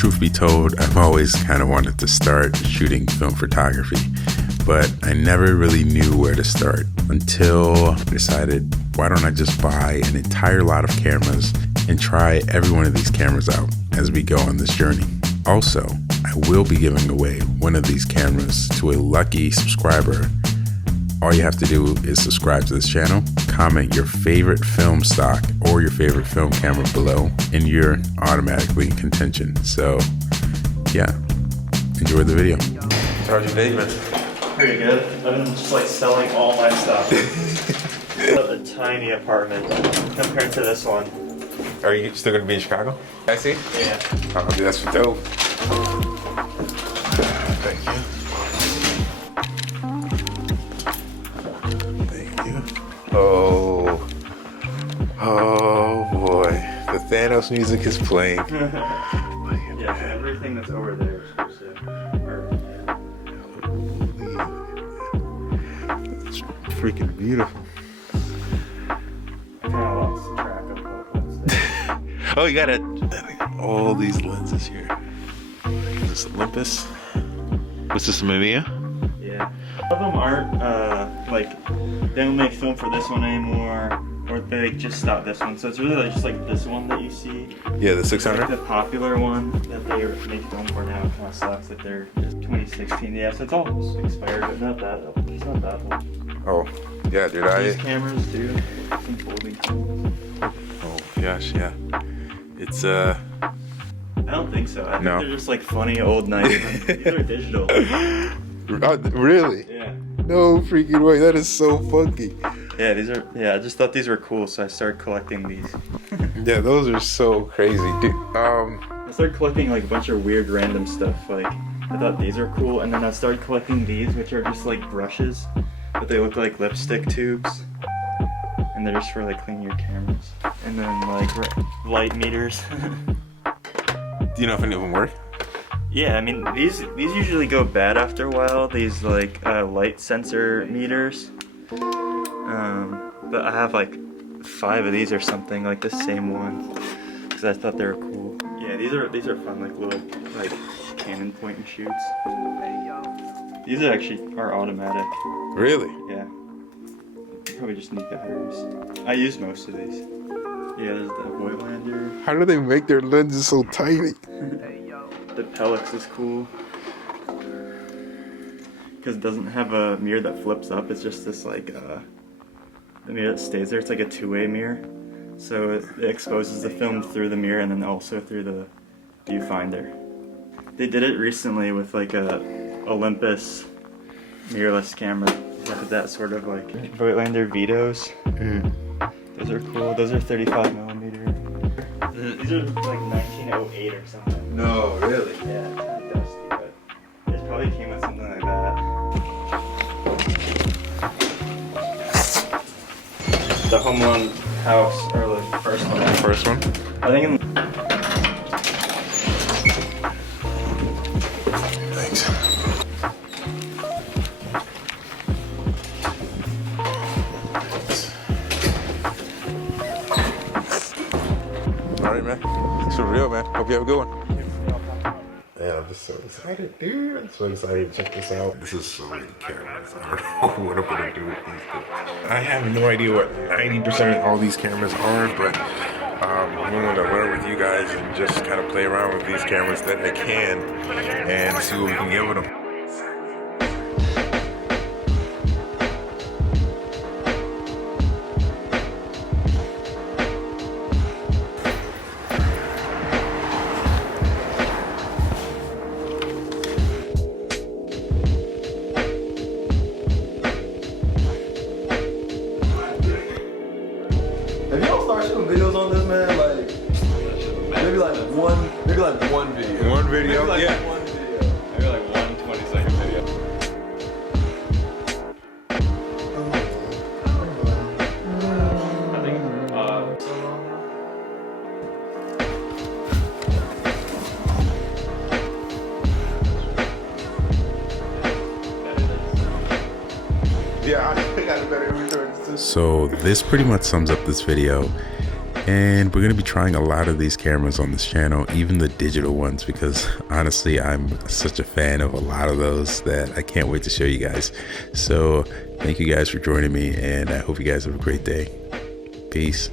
Truth be told, I've always kind of wanted to start shooting film photography, but I never really knew where to start until I decided, why don't I just buy an entire lot of cameras and try every one of these cameras out as we go on this journey. Also, I will be giving away one of these cameras to a lucky subscriber. All you have to do is subscribe to this channel, comment your favorite film stock or your favorite film camera below, and you're automatically in contention. So yeah, enjoy the video. How's your day been? Pretty good. I've been just like selling all my stuff. A tiny apartment compared to this one. Are you still gonna be in Chicago? I see. Yeah. Oh, that's dope. Thank you. Oh boy, the Thanos music is playing. Yeah, everything that's over there is supposed to hurt. It's freaking beautiful. I kind of lost track of what's there. Oh, you got it. All these lenses here. This Olympus. What's this, Mamiya? Yeah. A lot of them aren't like, they don't make film for this one anymore, or they just stopped this one. So it's really like just like this one that you see. Yeah, the 600. Like the popular one that they make film for now kind of sucks. Like they're 2016. Yeah, so it's all expired, but not that old. It's not that old. Oh, yeah, dude. These cameras, dude. Some folding cameras. Oh gosh, yeah. It's I don't think so. I think they're just like funny old nights. These are digital. Really? Yeah. No freaking way. That is so funky. Yeah, these are. Yeah, I just thought these were cool, so I started collecting these. Yeah, those are so crazy, dude. I started collecting like a bunch of weird random stuff. Like I thought these are cool, and then I started collecting these, which are just like brushes, but they look like lipstick tubes, and they're just for like cleaning your cameras. And then like light meters. Do you know if any of them work? Yeah, I mean these usually go bad after a while. These like light sensor meters. But I have like 5 of these or something, like the same one, because I thought they were cool. Yeah, these are fun, like little like Canon point and shoots. These are actually automatic. Really? Yeah. Probably just need batteries. I use most of these. Yeah, there's the Voigtlander. How do they make their lenses so tiny? The Pelix is cool. Because it doesn't have a mirror that flips up, it's just this like the mirror that stays there. It's like a two-way mirror, so it exposes the film through the mirror and then also through the viewfinder. They did it recently with like a Olympus mirrorless camera. Look at that, sort of like Voigtlander Vitos. Those are cool. Those are 35mm. These are like 1908 or something. No, really? Yeah, it's kind of dusty, but it probably came with something like that. The Home Alone house, or the first one. First one? I think in Thanks. Alright, man. It's for real, man. Hope you have a good one. Man, I'm just so excited, dude. I'm so excited to check this out. This is so many cameras. I don't know what I'm gonna do with these things. I have no idea what 90% of all these cameras are, but I'm willing to learn with you guys and just kind of play around with these cameras that I can and see what we can get with them. If y'all start shooting videos on this, man, like maybe like one video. One video? Maybe like Yeah. one video. Maybe like one 20-second video. I think Yeah, I got a better returns too. So this pretty much sums up this video. And we're going to be trying a lot of these cameras on this channel, even the digital ones, because honestly, I'm such a fan of a lot of those that I can't wait to show you guys. So thank you guys for joining me, and I hope you guys have a great day. Peace.